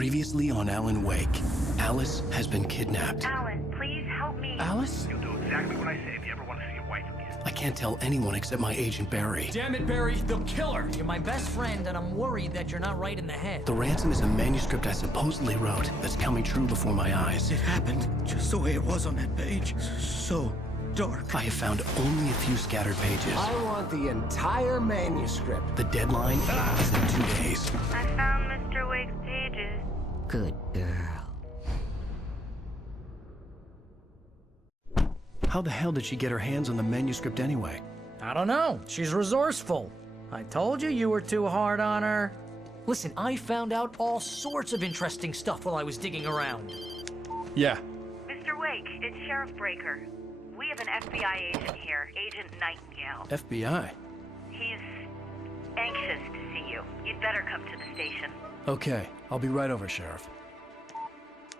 Previously on Alan Wake, Alice has been kidnapped. Alan, please help me. Alice? You'll do exactly what I say if you ever want to see your wife again. I can't tell anyone except my agent Barry. Damn it, Barry, they'll kill her. You're my best friend, and I'm worried that you're not right in the head. The ransom is a manuscript I supposedly wrote that's coming true before my eyes. It happened just the way it was on that page. So dark. I have found only a few scattered pages. I want the entire manuscript. The deadline is in 2 days. I found Mr. Wake's pages. Good girl. How the hell did she get her hands on the manuscript anyway? I don't know. She's resourceful. I told you were too hard on her. Listen, I found out all sorts of interesting stuff while I was digging around. Yeah. Mr. Wake, it's Sheriff Breaker. We have an FBI agent here, Agent Nightingale. FBI? He's anxious to see you. You'd better come to the station. Okay, I'll be right over, Sheriff.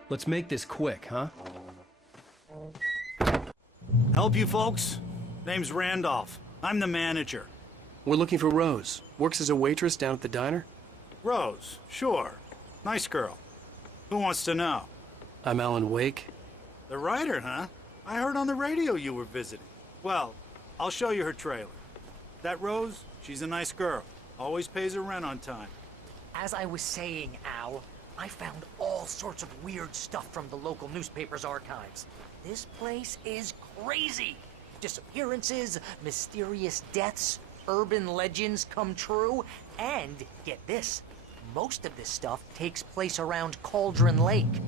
Let's make this quick, huh? Help you folks? Name's Randolph. I'm the manager. We're looking for Rose. Works as a waitress down at the diner. Rose, sure. Nice girl. Who wants to know? I'm Alan Wake. The writer, huh? I heard on the radio you were visiting. Well, I'll show you her trailer. That Rose, she's a nice girl. Always pays her rent on time. As I was saying, Al, I found all sorts of weird stuff from the local newspaper's archives. This place is crazy. Disappearances, mysterious deaths, urban legends come true, and get this, most of this stuff takes place around Cauldron Lake.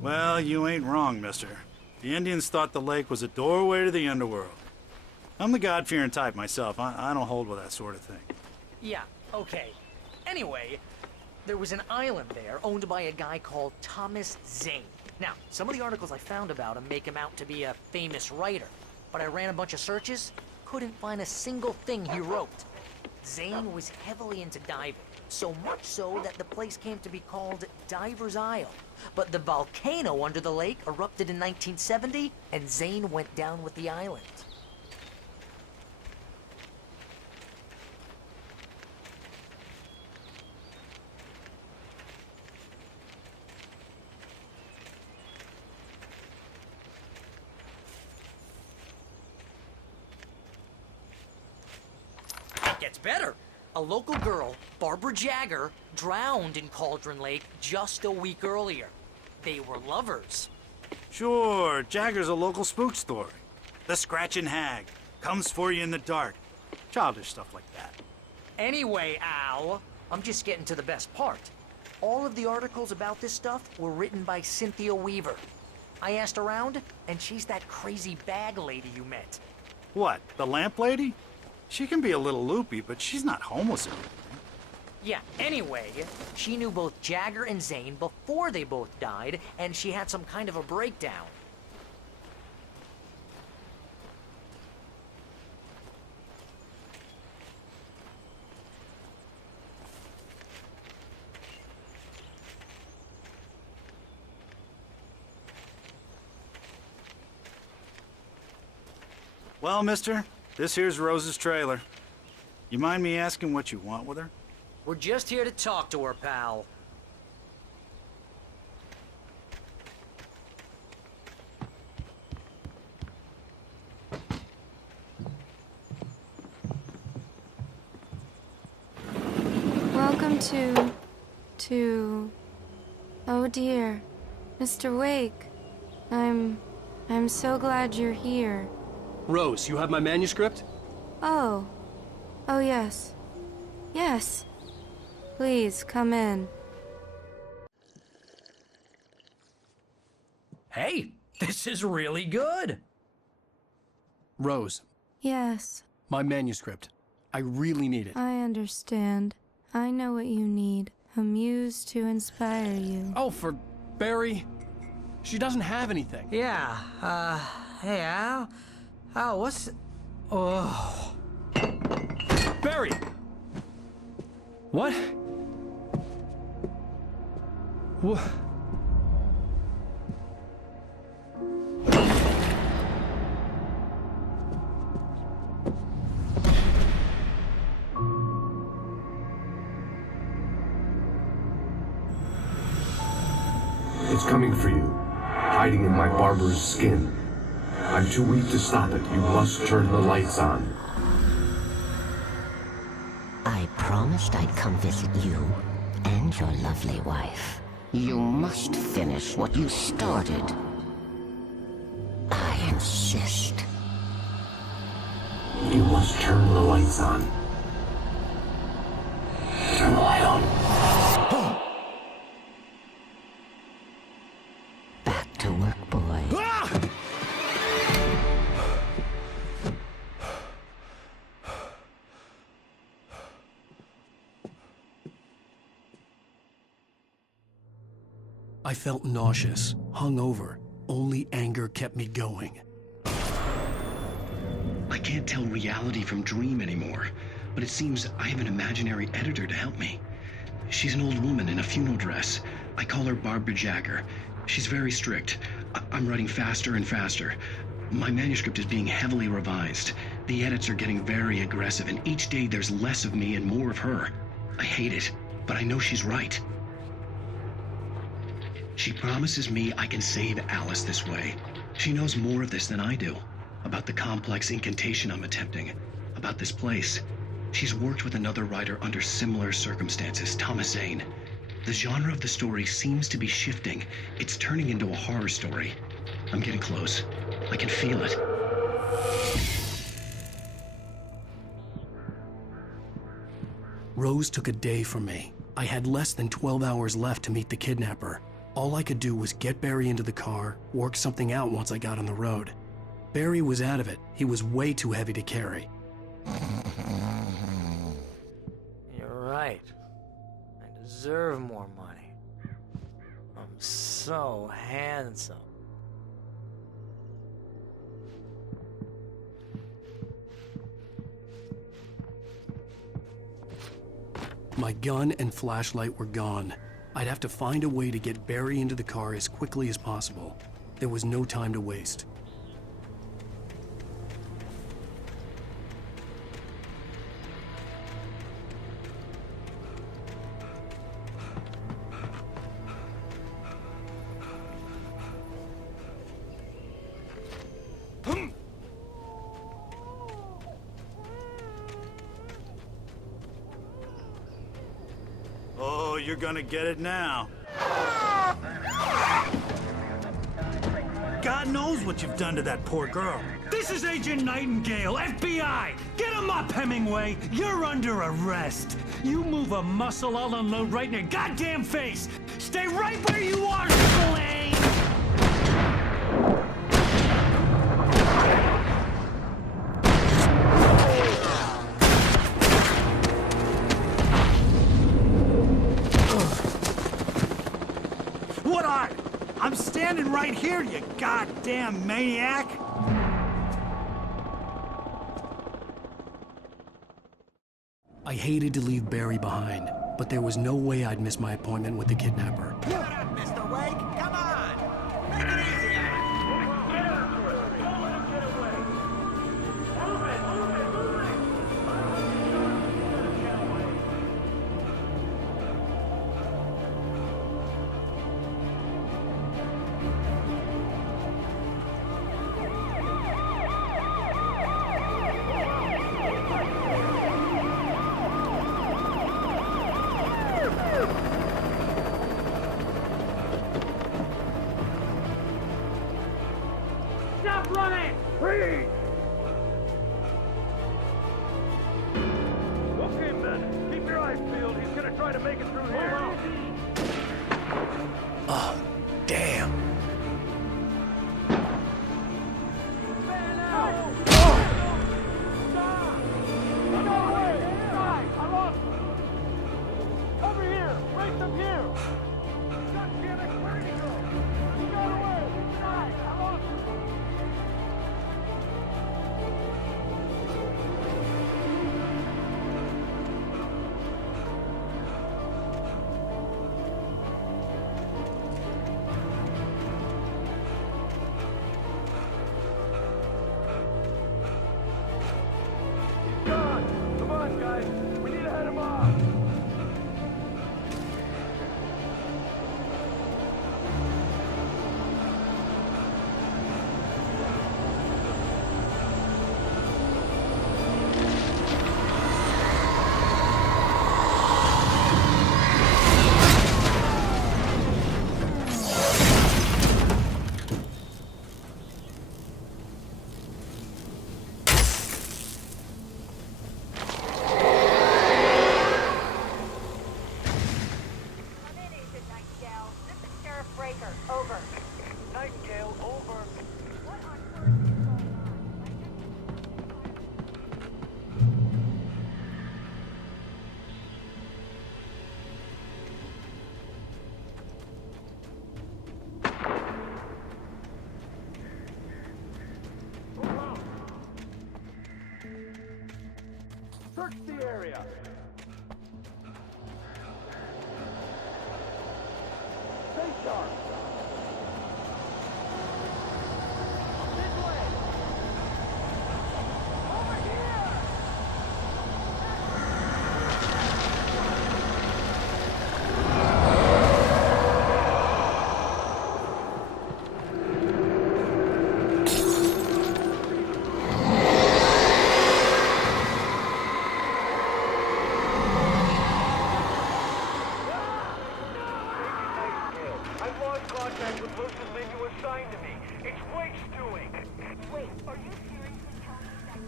Well, you ain't wrong, mister. The Indians thought the lake was a doorway to the underworld. I'm the God-fearing type myself. I don't hold with that sort of thing. Yeah, okay. Anyway, there was an island there owned by a guy called Thomas Zane. Now, some of the articles I found about him make him out to be a famous writer, but I ran a bunch of searches, couldn't find a single thing he wrote. Zane was heavily into diving, so much so that the place came to be called Diver's Isle. But the volcano under the lake erupted in 1970, and Zane went down with the island. Gets better. A local girl, Barbara Jagger, drowned in Cauldron Lake just a week earlier. They were lovers. Sure, Jagger's a local spook story. The Scratching Hag. Comes for you in the dark. Childish stuff like that. Anyway, Al, I'm just getting to the best part. All of the articles about this stuff were written by Cynthia Weaver. I asked around, and she's that crazy bag lady you met. What, the lamp lady? She can be a little loopy, but she's not homeless or anything. Yeah, anyway, she knew both Jagger and Zane before they both died, and she had some kind of a breakdown. Well, mister, this here's Rose's trailer. You mind me asking what you want with her? We're just here to talk to her, pal. Welcome to... Oh dear. Mr. Wake. I'm so glad you're here. Rose, you have my manuscript? Oh. Oh, yes. Yes. Please, come in. Hey, this is really good. Rose, Yes, my manuscript. I really need it. I understand. I know what you need. A muse to inspire you. Oh, for Barry? She doesn't have anything. Yeah, hey, Al? Al, what's... Oh... Barry! What? What? She's coming for you, hiding in my barber's skin. I'm too weak to stop it. You must turn the lights on. I promised I'd come visit you and your lovely wife. You must finish what you started. I insist. You must turn the lights on. Turn the light on. Back to work, boy. I felt nauseous, hungover. Only anger kept me going. I can't tell reality from dream anymore, but it seems I have an imaginary editor to help me. She's an old woman in a funeral dress. I call her Barbara Jagger. She's very strict. I'm writing faster and faster. My manuscript is being heavily revised. The edits are getting very aggressive, and each day there's less of me and more of her. I hate it, but I know she's right. She promises me I can save Alice this way. She knows more of this than I do. About the complex incantation I'm attempting. About this place. She's worked with another writer under similar circumstances, Thomas Zane. The genre of the story seems to be shifting. It's turning into a horror story. I'm getting close. I can feel it. Rose took a day from me. I had less than 12 hours left to meet the kidnapper. All I could do was get Barry into the car, work something out once I got on the road. Barry was out of it. He was way too heavy to carry. You're right. I deserve more money. I'm so handsome. My gun and flashlight were gone. I'd have to find a way to get Barry into the car as quickly as possible. There was no time to waste. Oh, you're gonna get it now. God knows what you've done to that poor girl. This is Agent Nightingale, FBI! Get him up, Hemingway! You're under arrest! You move a muscle, I'll unload right in your goddamn face! Stay right where you are, Spillane! What are? I'm standing right here, you goddamn maniac! I hated to leave Barry behind, but there was no way I'd miss my appointment with the kidnapper. What up, Mr. Wake? Come on! Make it easy on us. Stop running! Freeze! Okay, men. Keep your eyes peeled. He's gonna try to make it through here. Oh, damn. Over here! Right up here! God damn it! Where did he go? He got away! Inside! I lost him! Search the area. Stay sharp. This way. Over here.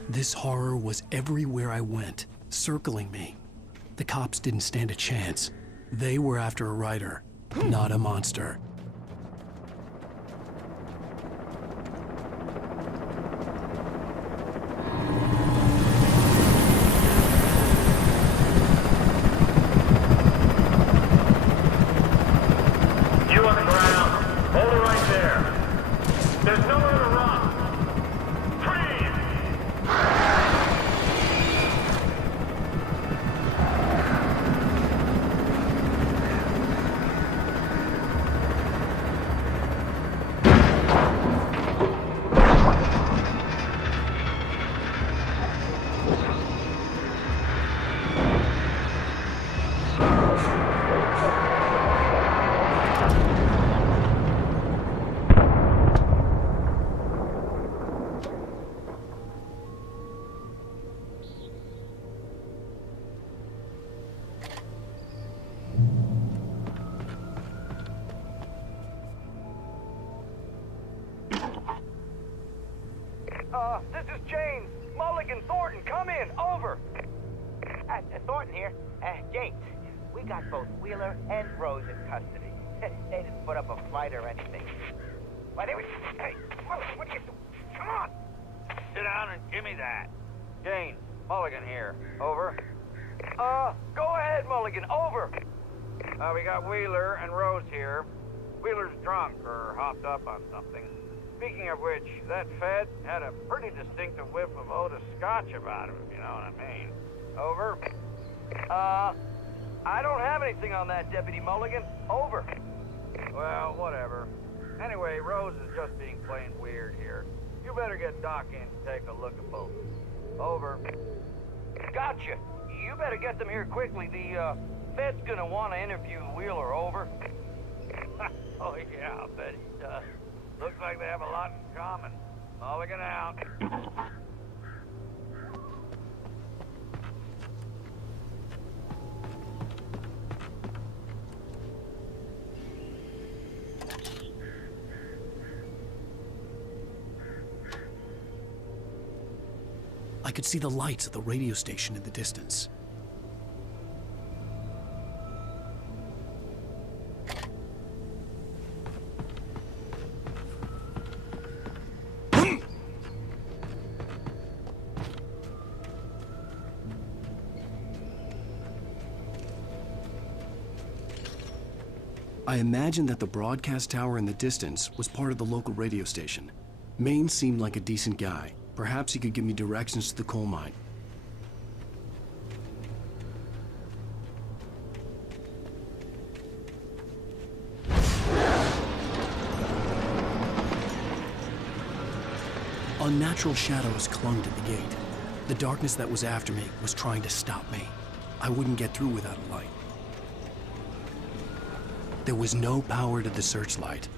This horror was everywhere I went, circling me. The cops didn't stand a chance. They were after a writer, not a monster. You on the ground. Hold it right there. There's nowhere to run. This is James. Mulligan, Thornton, come in. Over. Thornton here. James, we got both Wheeler and Rose in custody. They didn't put up a fight or anything. Why, they were... Hey, Mulligan, what are you doing? Come on. Sit down and give me that. James, Mulligan here. Over. Go ahead, Mulligan. Over. We got Wheeler and Rose here. Wheeler's drunk or hopped up on something. Speaking of which, that Fed had a pretty distinctive whiff of Otis Scotch about him, if you know what I mean. Over. I don't have anything on that, Deputy Mulligan. Over. Well, whatever. Anyway, Rose is just being plain weird here. You better get Doc in to take a look at both. Over. Gotcha. You better get them here quickly. The, Fed's gonna want to interview Wheeler. Over. Oh, yeah, I'll bet he does. Looks like they have a lot in common. Mulligan out. I could see the lights of the radio station in the distance. I imagined that the broadcast tower in the distance was part of the local radio station. Maine seemed like a decent guy. Perhaps he could give me directions to the coal mine. Unnatural shadows clung to the gate. The darkness that was after me was trying to stop me. I wouldn't get through without a light. There was no power to the searchlight.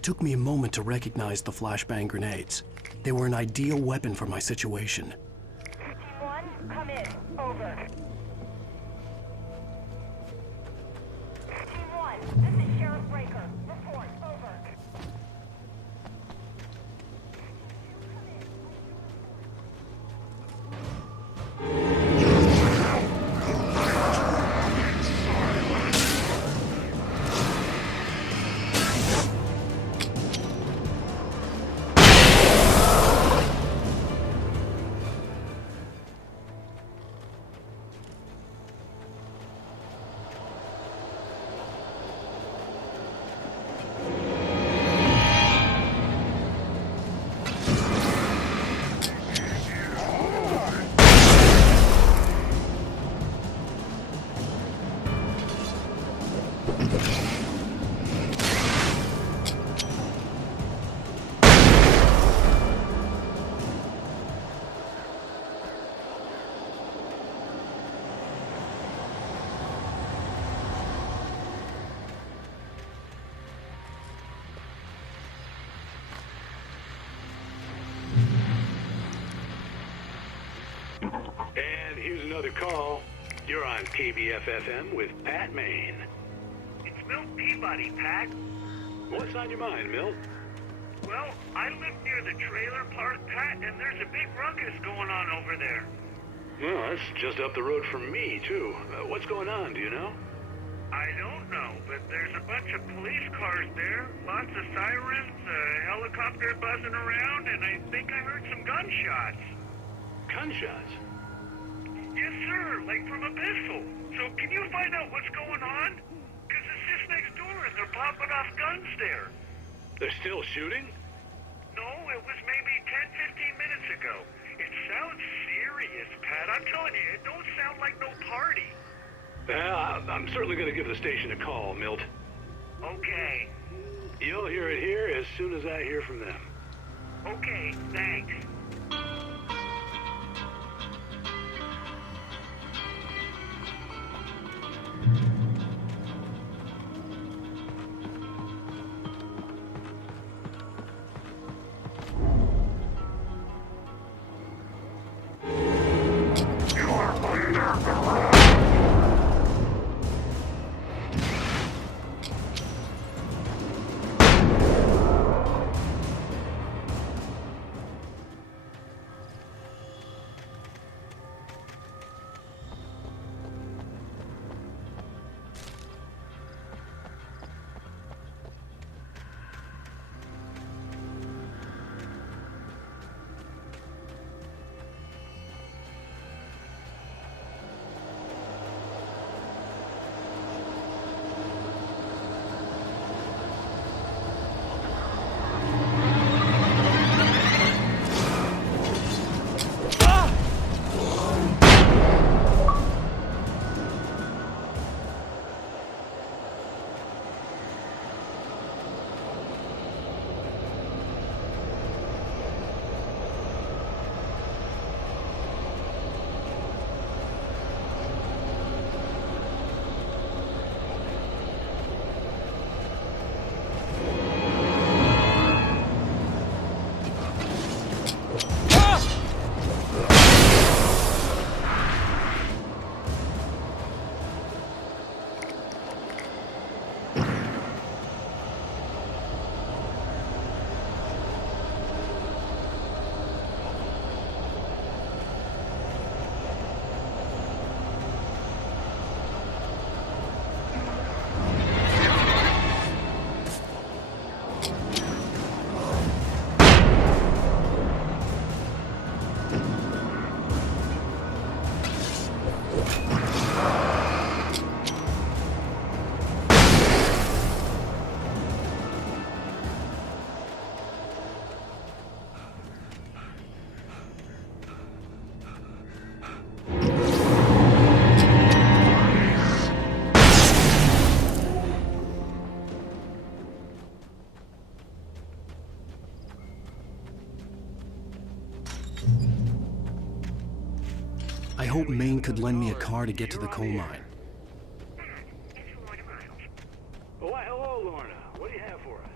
It took me a moment to recognize the flashbang grenades. They were an ideal weapon for my situation. Team 1, come in. Over. Team 1, this is Sheriff Breaker. Report. Over. And here's another call. You're on KBF-FM with Pat Maine. It's Milt Peabody, Pat. What's on your mind, Milt? Well, I live near the trailer park, Pat, and there's a big ruckus going on over there. Well, that's just up the road from me, too. What's going on, do you know? I don't know, but there's a bunch of police cars there, lots of sirens, a helicopter buzzing around, and I think I heard some gunshots. Gunshots? Yes, sir, like from a pistol. So can you find out what's going on? Because it's just next door and they're popping off guns there. They're still shooting? No, it was maybe 10, 15 minutes ago. It sounds serious, Pat. I'm telling you, it don't sound like no party. Well, I'm certainly going to give the station a call, Milt. Okay. You'll hear it here as soon as I hear from them. Okay, thanks. I hope Maine could lend me a car to get to the coal mine. Why, hello, Lorna. What do you have for us?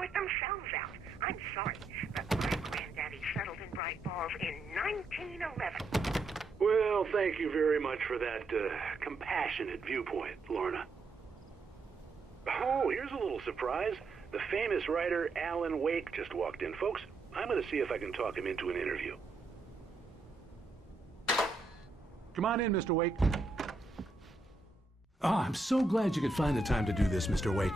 sort themselves out. I'm sorry, but my granddaddy settled in Bright Falls in 1911. Well, thank you very much for that compassionate viewpoint, Lorna. Oh, here's a little surprise. The famous writer Alan Wake just walked in. Folks, I'm going to see if I can talk him into an interview. Come on in, Mr. Wake. Oh, I'm so glad you could find the time to do this, Mr. Wake.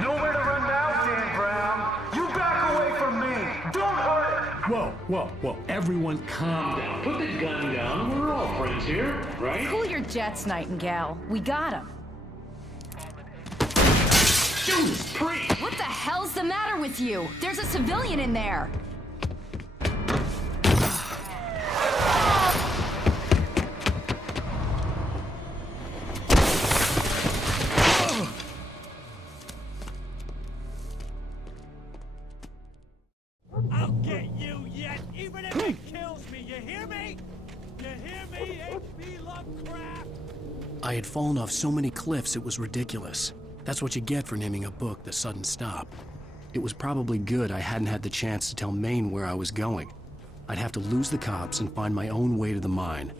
Nowhere to run now, Dan Brown. You back away from me. Don't hurt. Whoa. Everyone calm down. Put the gun down. We're all friends here, right? Cool your jets, Nightingale. We got him. Judas Priest! What the hell's the matter with you? There's a civilian in there. I'll get you yet, even if it kills me. You hear me? You hear me, H.P. Lovecraft? I had fallen off so many cliffs it was ridiculous. That's what you get for naming a book The Sudden Stop. It was probably good I hadn't had the chance to tell Maine where I was going. I'd have to lose the cops and find my own way to the mine.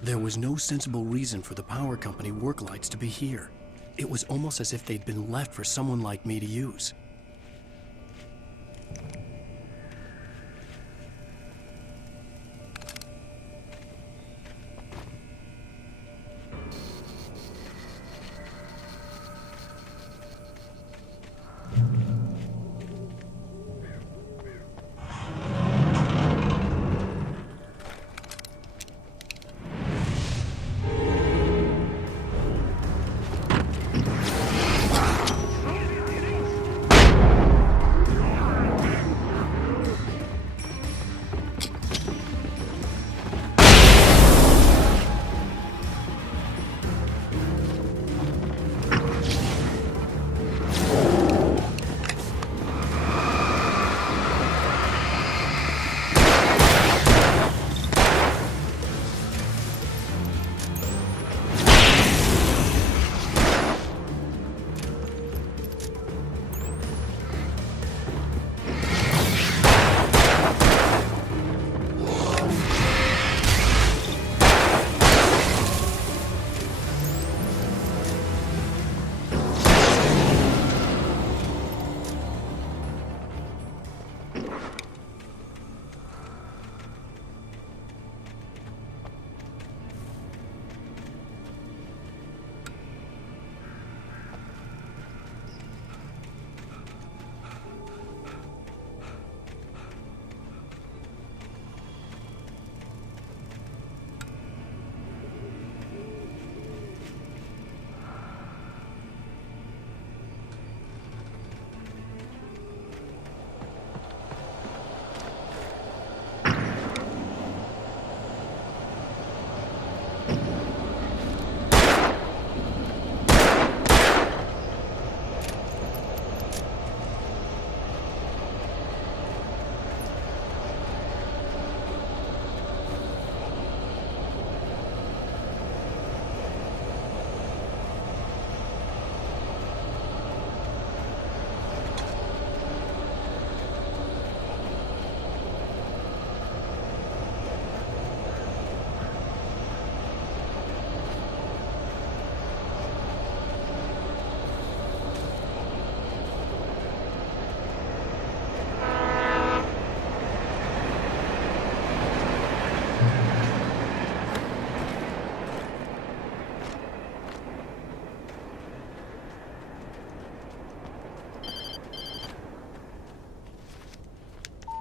There was no sensible reason for the power company work lights to be here. It was almost as if they'd been left for someone like me to use.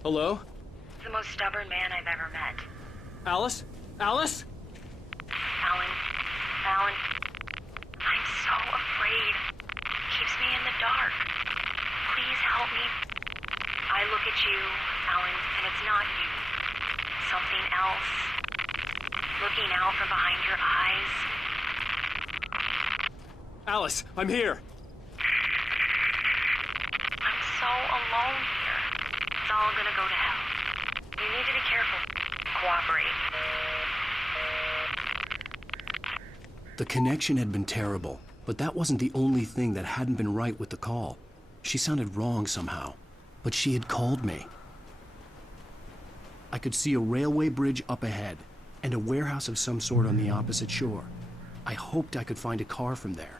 Hello? The most stubborn man I've ever met. Alice? Alice? Alan. Alan. I'm so afraid. Keeps me in the dark. Please help me. I look at you, Alan, and it's not you. Something else. Looking out from behind your eyes. Alice, I'm here. I'm so alone here. It's all gonna go to hell. You need to be careful. Cooperate. The connection had been terrible, but that wasn't the only thing that hadn't been right with the call. She sounded wrong somehow, but she had called me. I could see a railway bridge up ahead and a warehouse of some sort on the opposite shore. I hoped I could find a car from there.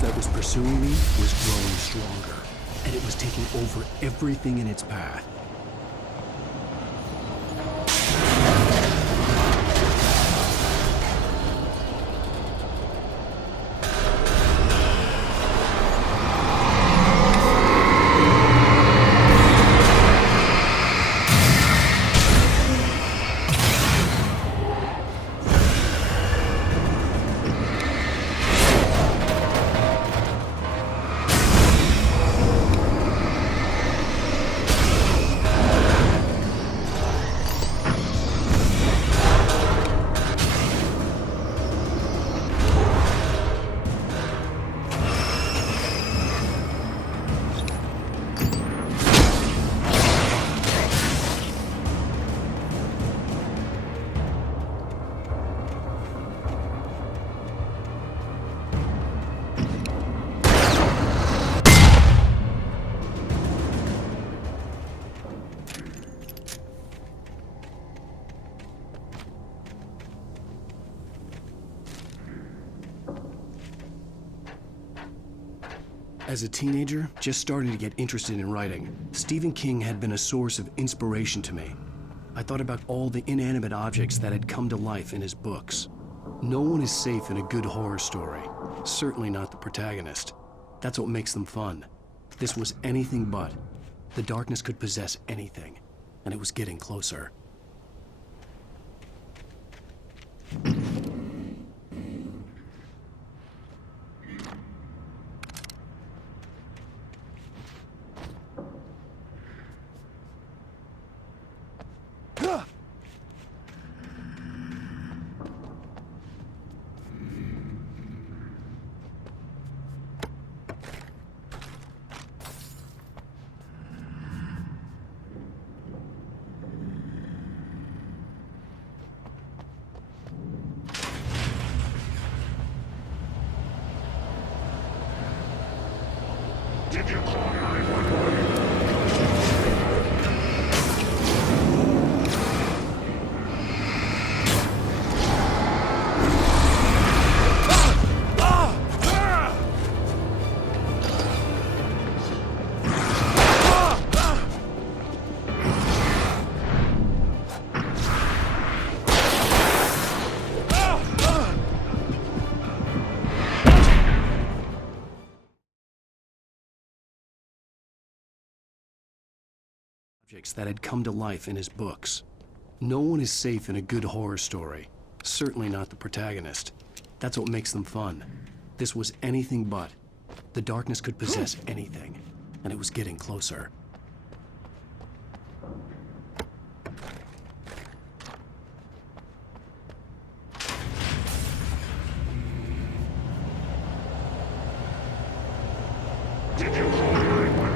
That was pursuing me was growing stronger, and it was taking over everything in its path. As a teenager, just starting to get interested in writing, Stephen King had been a source of inspiration to me. I thought about all the inanimate objects that had come to life in his books. No one is safe in a good horror story, certainly not the protagonist. That's what makes them fun. This was anything but. The darkness could possess anything, and it was getting closer. Did you call 911? Objects that had come to life in his books. No one is safe in a good horror story, certainly not the protagonist. That's what makes them fun. This was anything but. The darkness could possess anything, and it was getting closer. Did you call 911?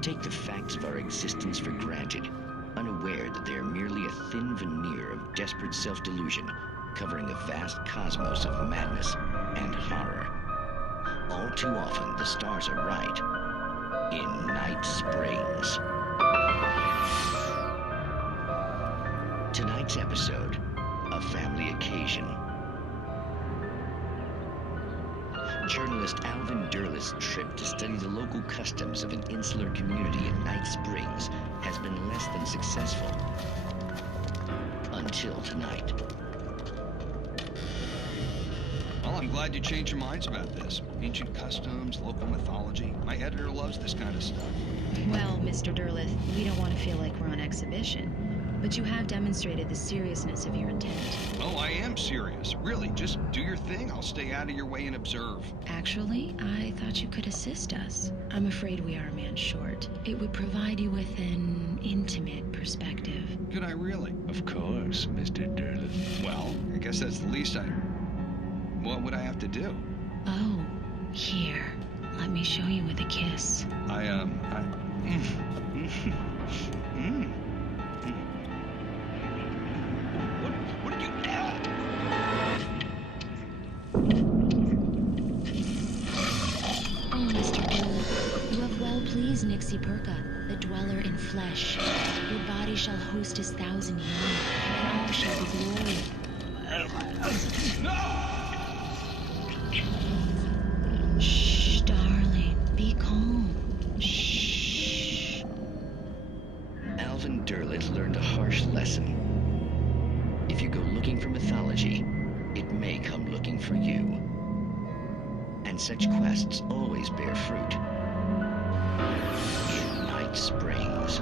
take the facts of our existence for granted, unaware that they are merely a thin veneer of desperate self-delusion covering a vast cosmos of madness and horror. All too often, the stars are right in Night Springs. Tonight's episode, A Family Occasion. Journalist Alvin Derlis' trip to study the local customs of an insular community in Night Springs has been less than successful. Until tonight. Well, I'm glad you changed your minds about this. Ancient customs, local mythology. My editor loves this kind of stuff. Well, Mr. Derleth, we don't want to feel like we're on exhibition. But you have demonstrated the seriousness of your intent. Oh, I am serious. Really, just do your thing. I'll stay out of your way and observe. Actually, I thought you could assist us. I'm afraid we are a man short. It would provide you with an intimate perspective. Could I really? Of course, Mr. Derleth. Well, I guess that's the least I... What would I have to do? Oh, here. Let me show you with a kiss. What did you... Oh, Mr. Derleth, you have well pleased Nixie Perka, the dweller in flesh. Your body shall host his 1,000 young, and all shall be glory. No! Shh, darling. Be calm. Shh. Alvin Derleth learned a harsh lesson. If you go looking for mythology, it may come looking for you. And such quests always bear fruit. In Night Springs.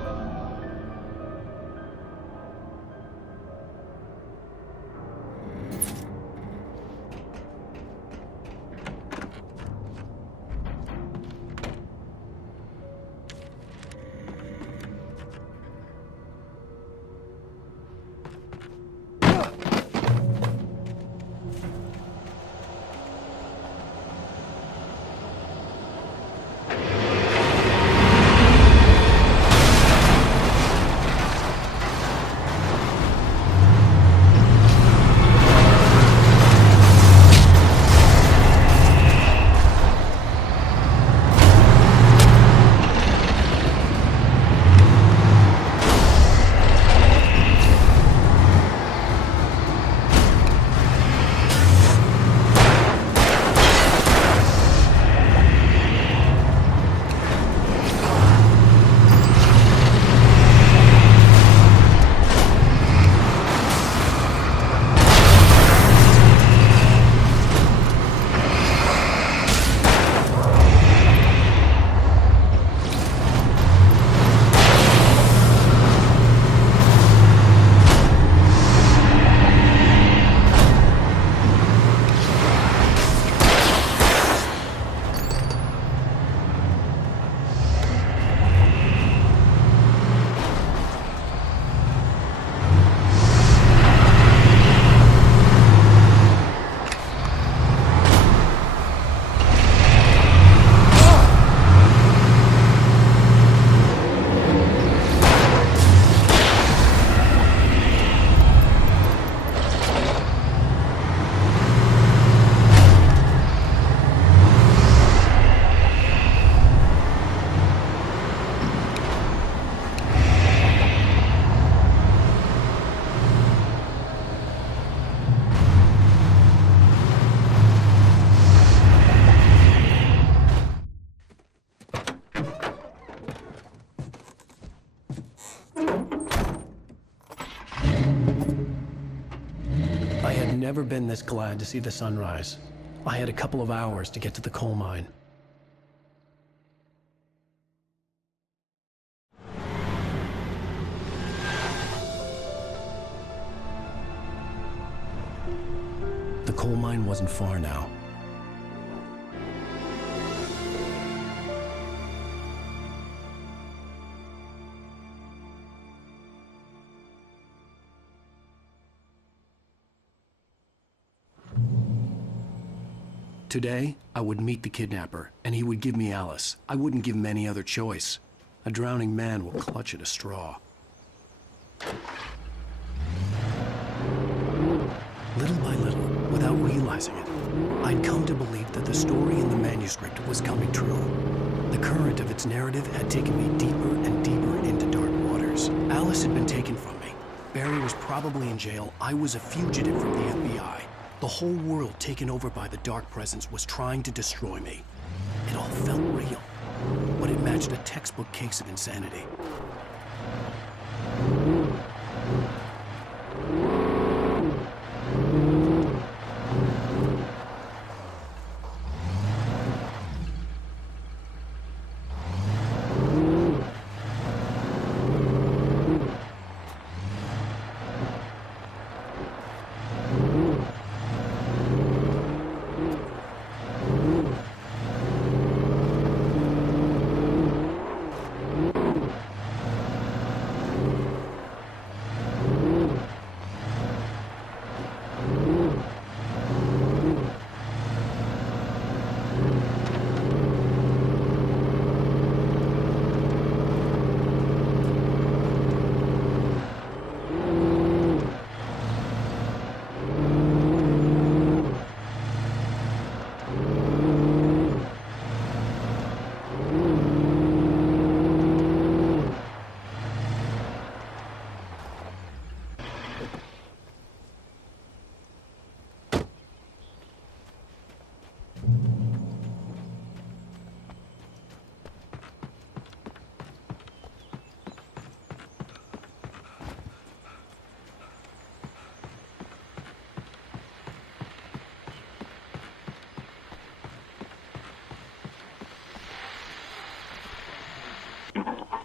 Never been this glad to see the sunrise. I had a couple of hours to get to the coal mine. The coal mine wasn't far now. Today, I would meet the kidnapper, and he would give me Alice. I wouldn't give him any other choice. A drowning man will clutch at a straw. Little by little, without realizing it, I'd come to believe that the story in the manuscript was coming true. The current of its narrative had taken me deeper and deeper into dark waters. Alice had been taken from me. Barry was probably in jail. I was a fugitive from the FBI. The whole world taken over by the dark presence was trying to destroy me. It all felt real, but it matched a textbook case of insanity.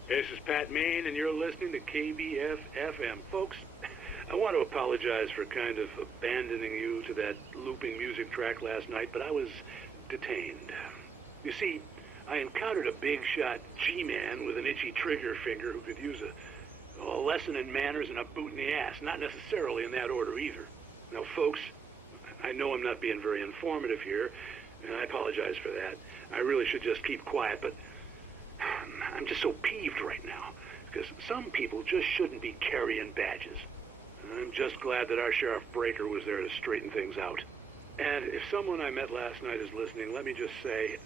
This is Pat Main, and you're listening to KBF-FM. Folks, I want to apologize for kind of abandoning you to that looping music track last night, but I was detained. You see, I encountered a big-shot G-man with an itchy trigger finger who could use a lesson in manners and a boot in the ass, not necessarily in that order either. Now, folks, I know I'm not being very informative here, and I apologize for that. I really should just keep quiet, but I'm just so peeved right now, because some people just shouldn't be carrying badges. And I'm just glad that our Sheriff Breaker was there to straighten things out. And if someone I met last night is listening, let me just say,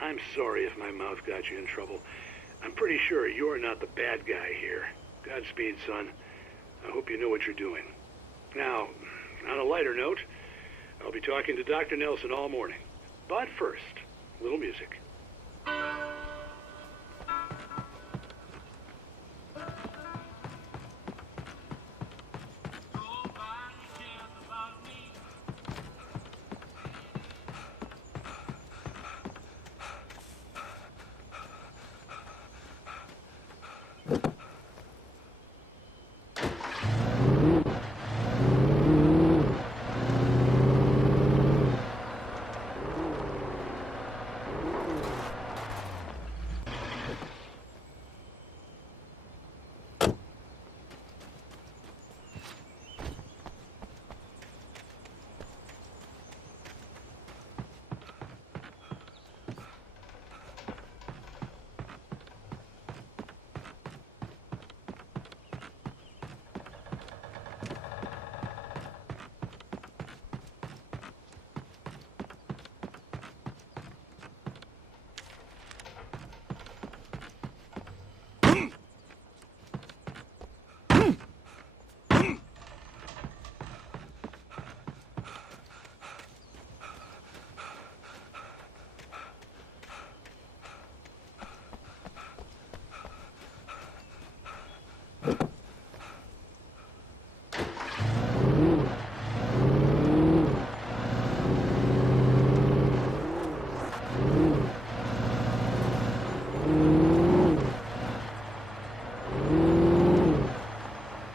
I'm sorry if my mouth got you in trouble. I'm pretty sure you're not the bad guy here. Godspeed, son. I hope you know what you're doing. Now, on a lighter note, I'll be talking to Dr. Nelson all morning. But first, a little music.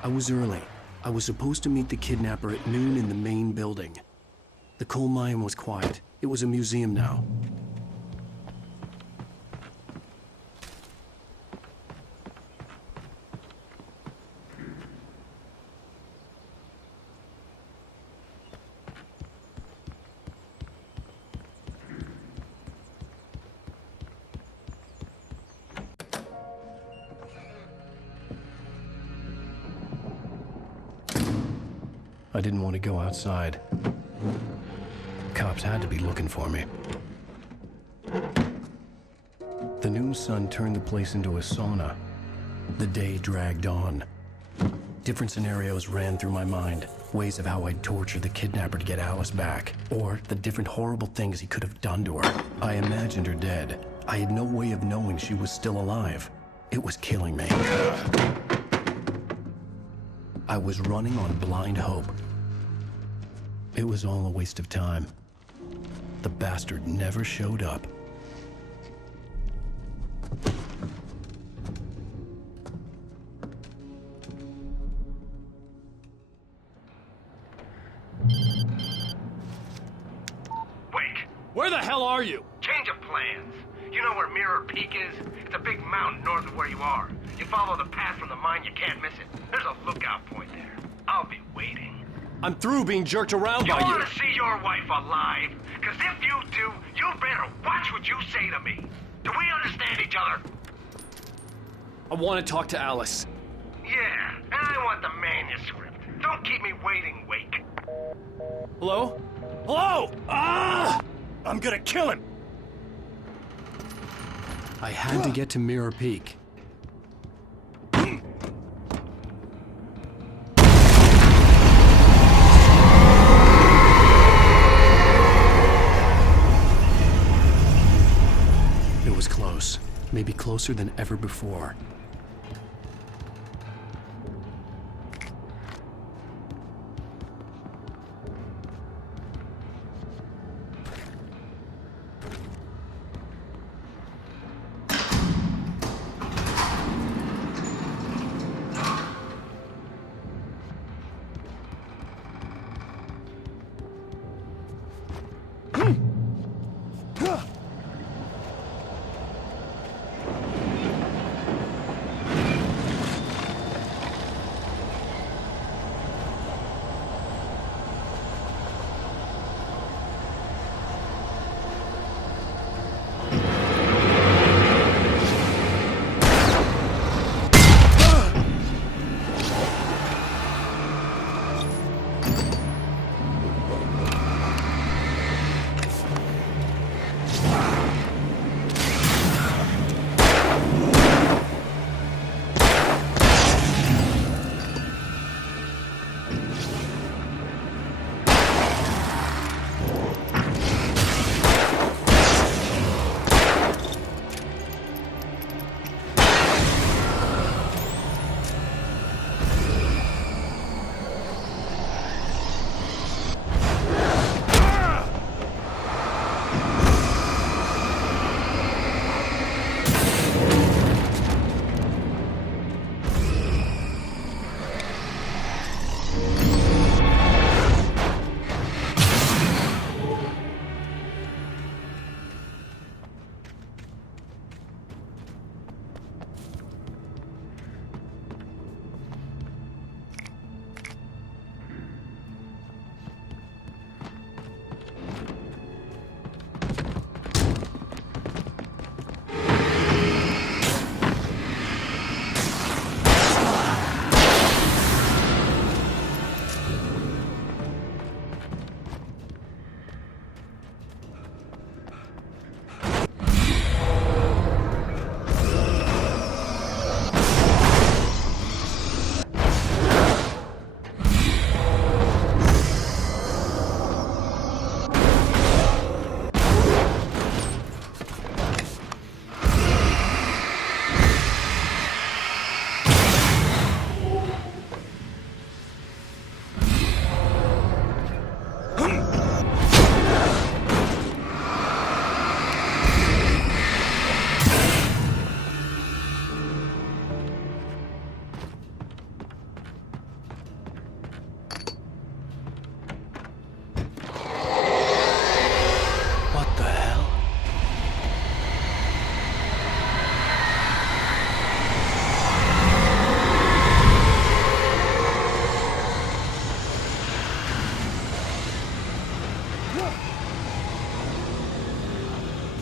I was early. I was supposed to meet the kidnapper at noon in the main building. The coal mine was quiet. It was a museum now. I didn't want to go outside. Cops had to be looking for me. The noon sun turned the place into a sauna. The day dragged on. Different scenarios ran through my mind. Ways of how I'd torture the kidnapper to get Alice back. Or the different horrible things he could have done to her. I imagined her dead. I had no way of knowing she was still alive. It was killing me. I was running on blind hope. It was all a waste of time. The bastard never showed up. Where the hell are you? Change of plans. You know where Mirror Peak is? It's a big mountain north of where you are. You follow the path from the mine, you can't miss it. There's a lookout point there. I'll be waiting. I'm through being jerked around by you. You want to see your wife alive? Because if you do, you better watch what you say to me. Do we understand each other? I want to talk to Alice. Yeah, and I want the manuscript. Don't keep me waiting, Wake. Hello? Hello? Ah! I'm gonna kill him! I had to get to Mirror Peak. It was close. Maybe closer than ever before.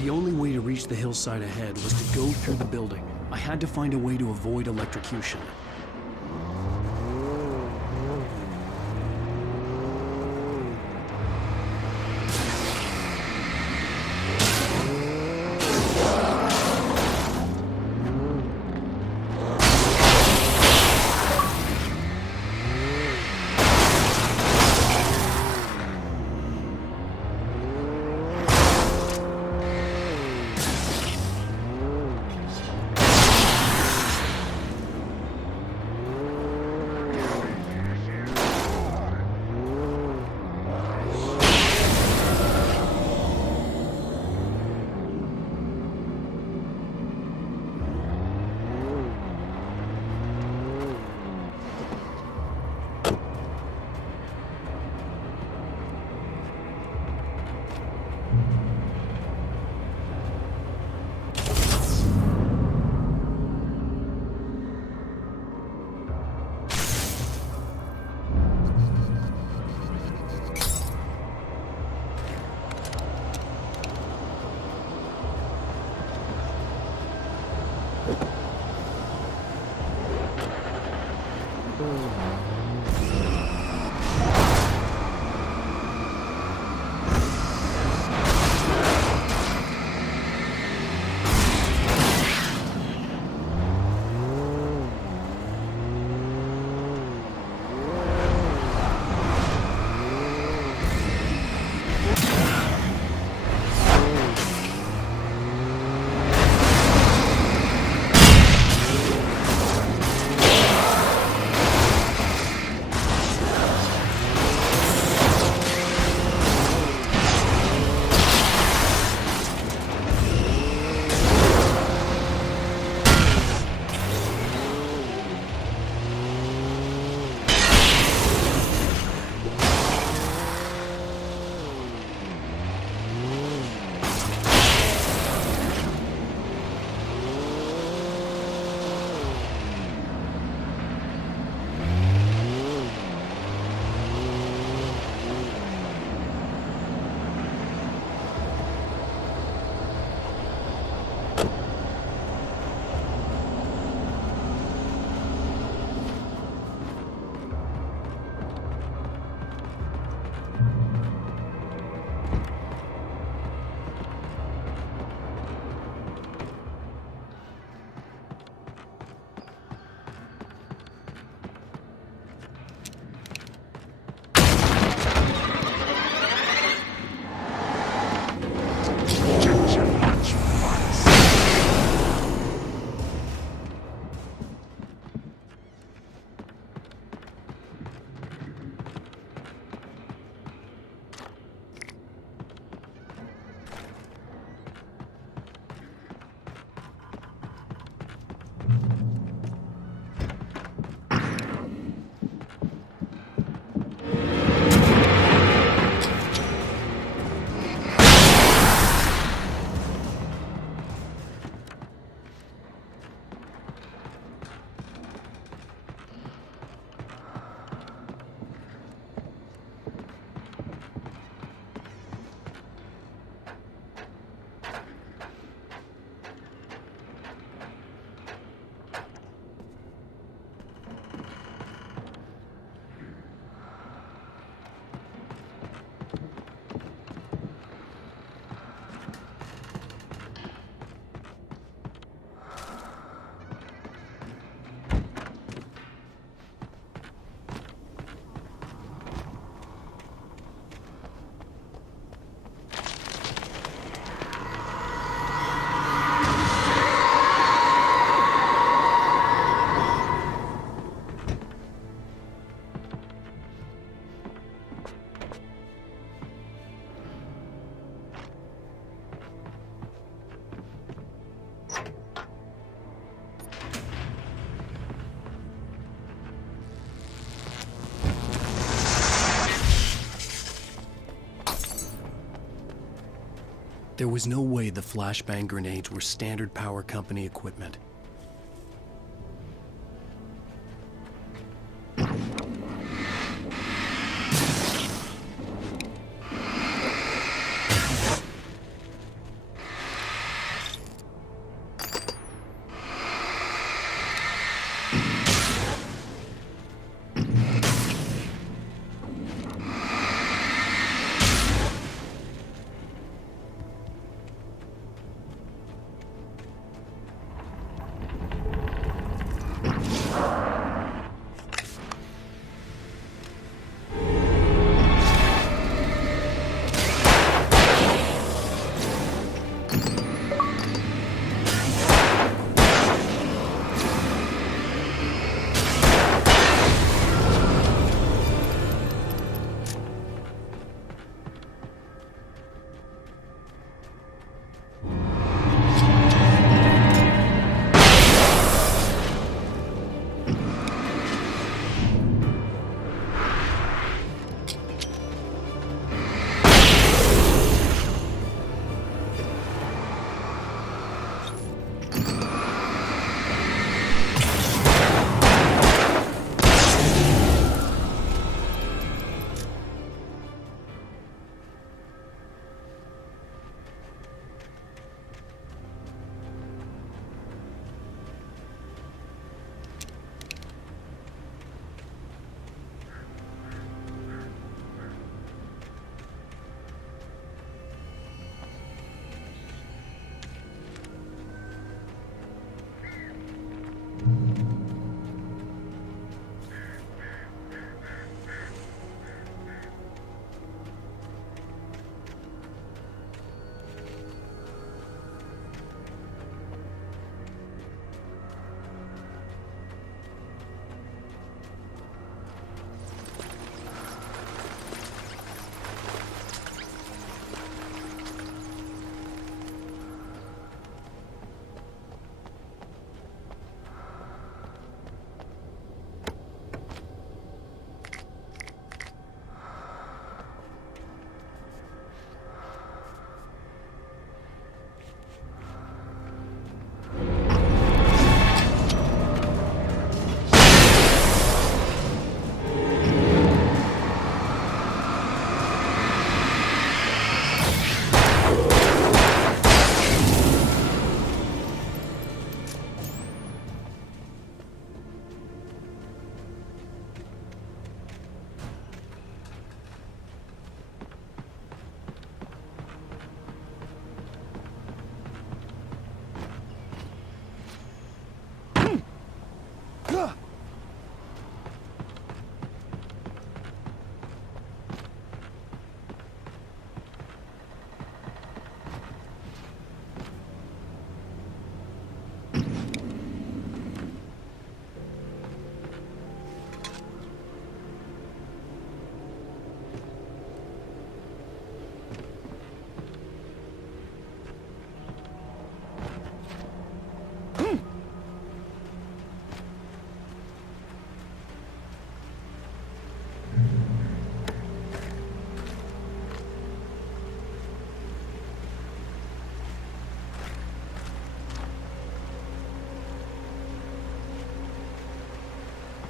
The only way to reach the hillside ahead was to go through the building. I had to find a way to avoid electrocution. There was no way the flashbang grenades were Standard Power Company equipment.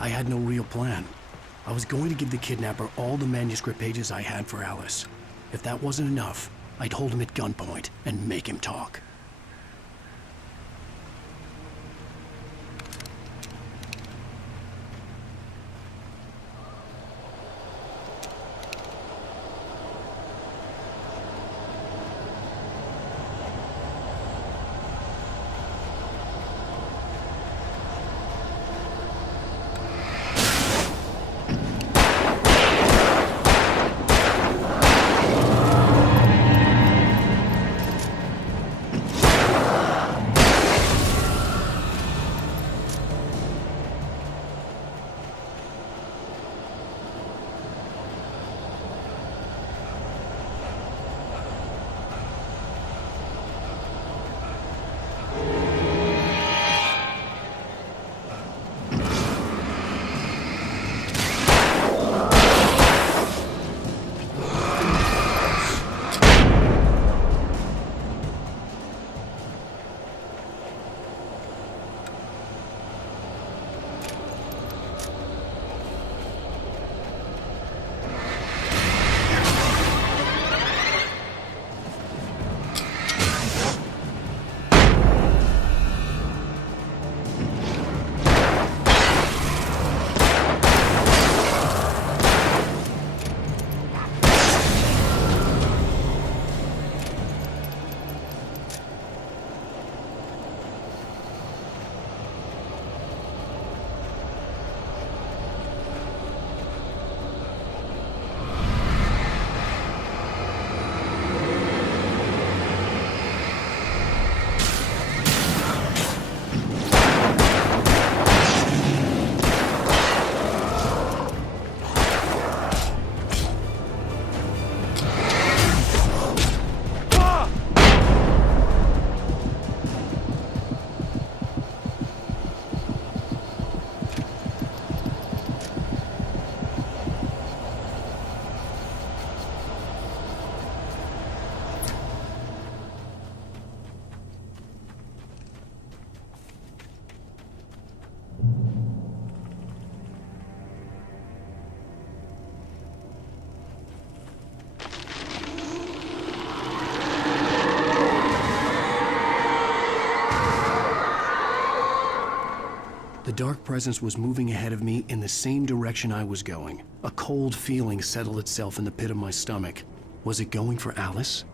I had no real plan. I was going to give the kidnapper all the manuscript pages I had for Alice. If that wasn't enough, I'd hold him at gunpoint and make him talk. The dark presence was moving ahead of me in the same direction I was going. A cold feeling settled itself in the pit of my stomach. Was it going for Alice?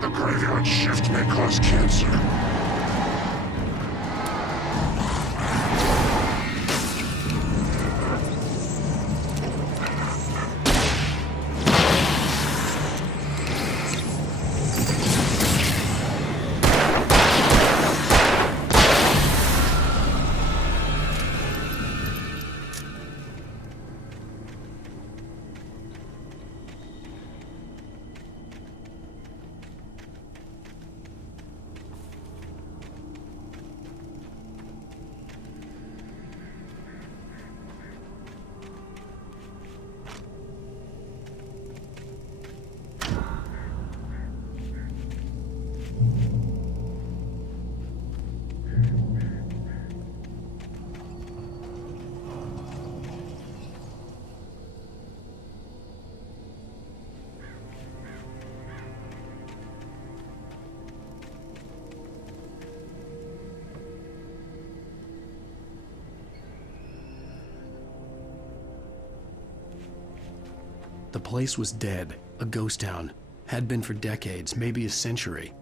The graveyard shift may cause cancer. The place was dead, a ghost town. Had been for decades, maybe a century.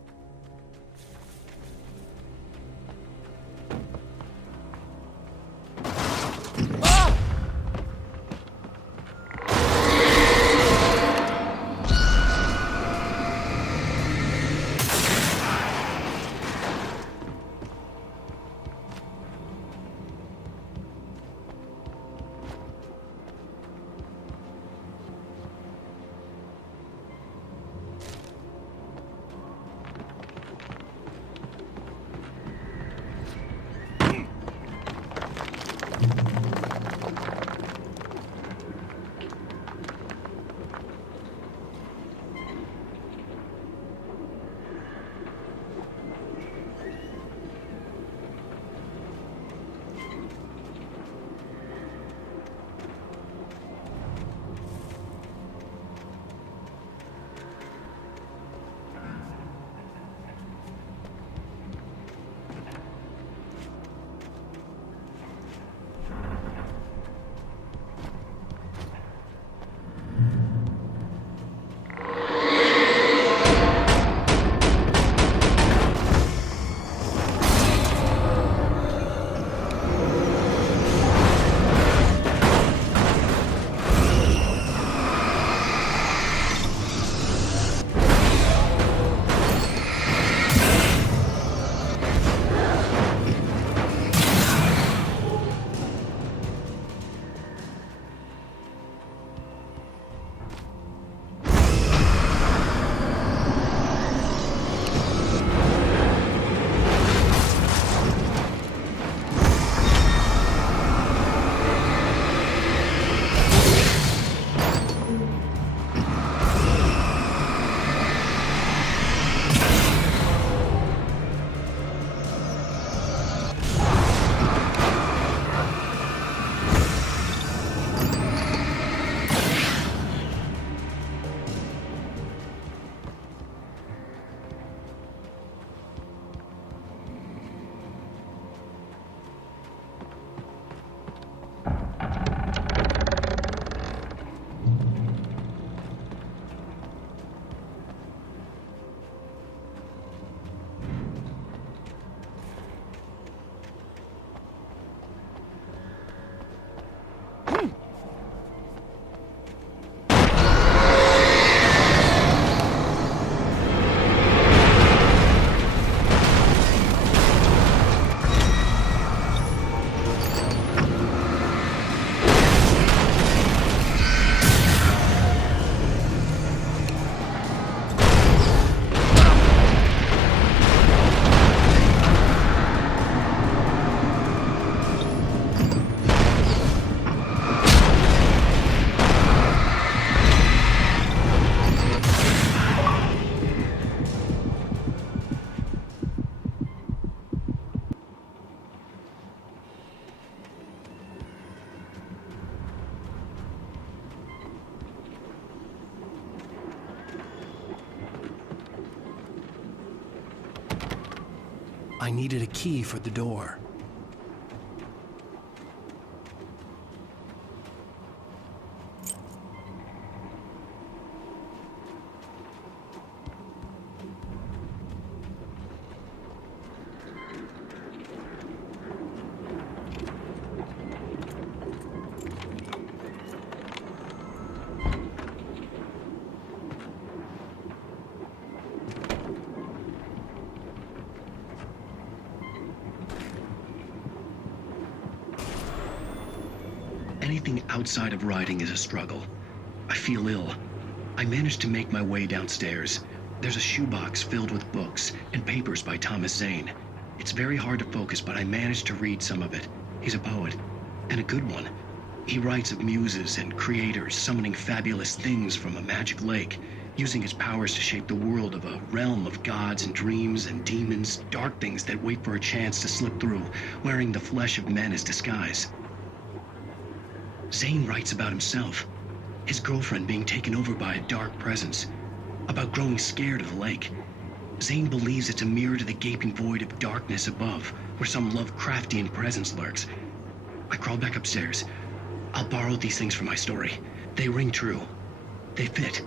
I needed a key for the door. Anything outside of writing is a struggle. I feel ill. I managed to make my way downstairs. There's a shoebox filled with books and papers by Thomas Zane. It's very hard to focus, but I managed to read some of it. He's a poet, and a good one. He writes of muses and creators summoning fabulous things from a magic lake, using his powers to shape the world of a realm of gods and dreams and demons, dark things that wait for a chance to slip through, wearing the flesh of men as disguise. Zane writes about himself, his girlfriend being taken over by a dark presence, about growing scared of the lake. Zane believes it's a mirror to the gaping void of darkness above, where some Lovecraftian presence lurks. I crawl back upstairs. I'll borrow these things for my story. They ring true. They fit.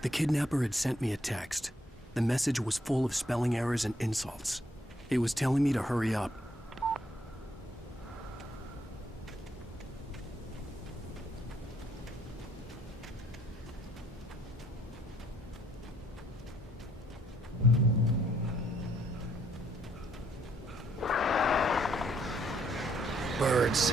The kidnapper had sent me a text. The message was full of spelling errors and insults. It was telling me to hurry up. Birds.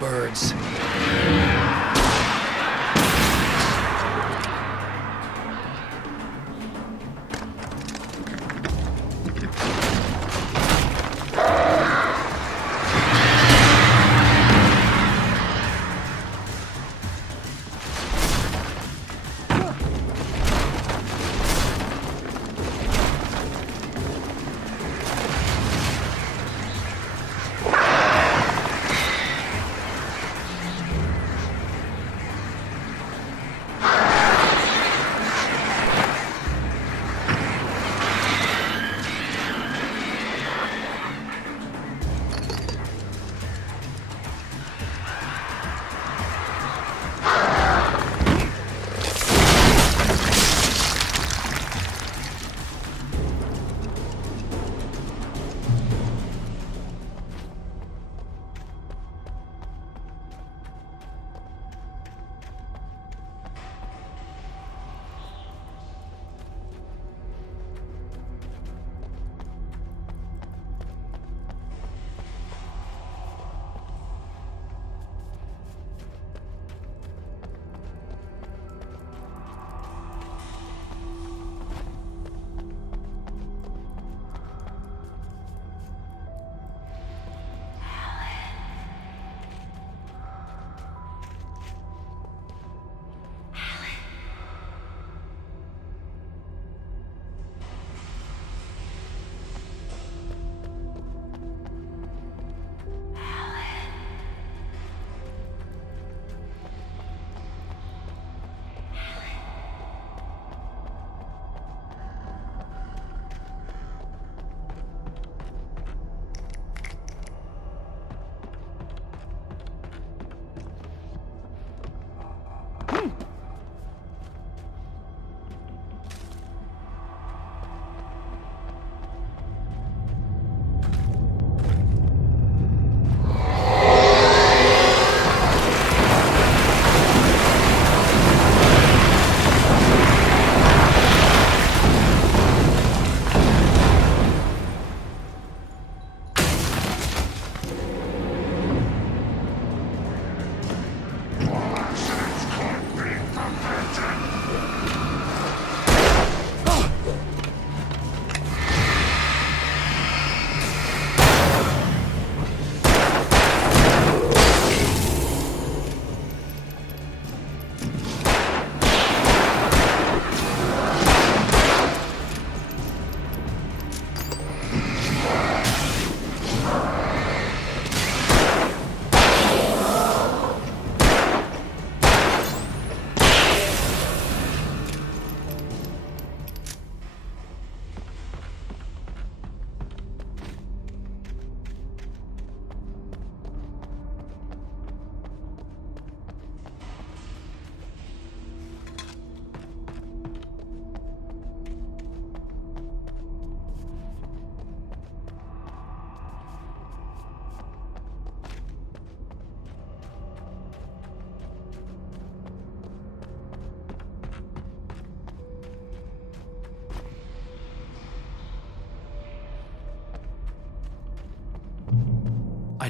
Birds.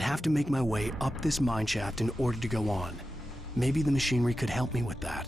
have to make my way up this mine shaft in order to go on. Maybe the machinery could help me with that.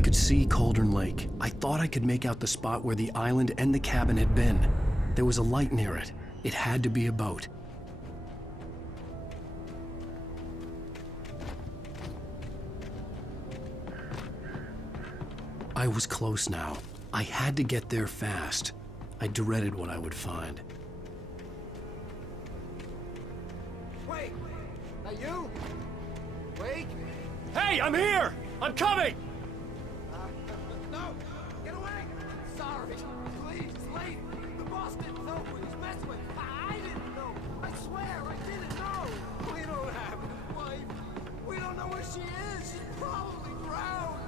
I could see Cauldron Lake. I thought I could make out the spot where the island and the cabin had been. There was a light near it. It had to be a boat. I was close now. I had to get there fast. I dreaded what I would find. Wait! That you? Wait! Hey, I'm here! I'm coming! No! Get away! Sorry. Please, late. The boss didn't know what he was messing with. I didn't know. I swear, I didn't know. We don't have a wife. We don't know where she is. She's probably drowned.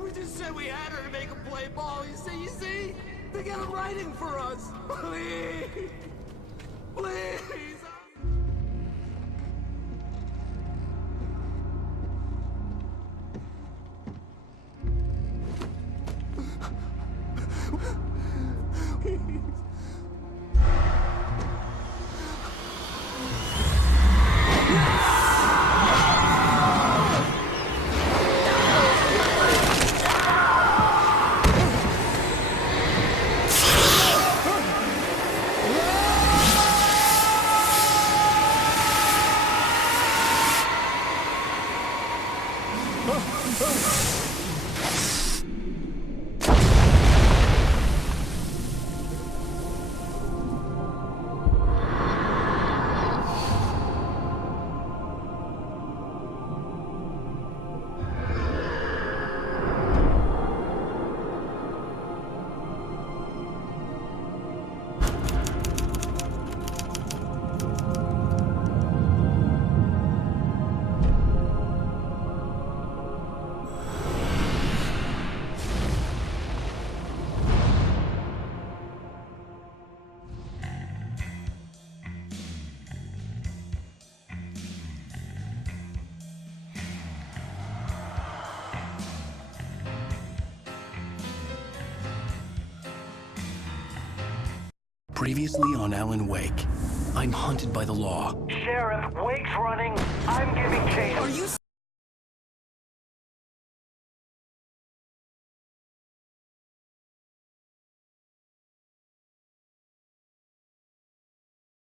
We just said we had her to make a play ball. You see? They got him writing for us. Please. Please. Previously on Alan Wake, I'm hunted by the law. Sheriff, Wake's running. I'm giving chase. Are you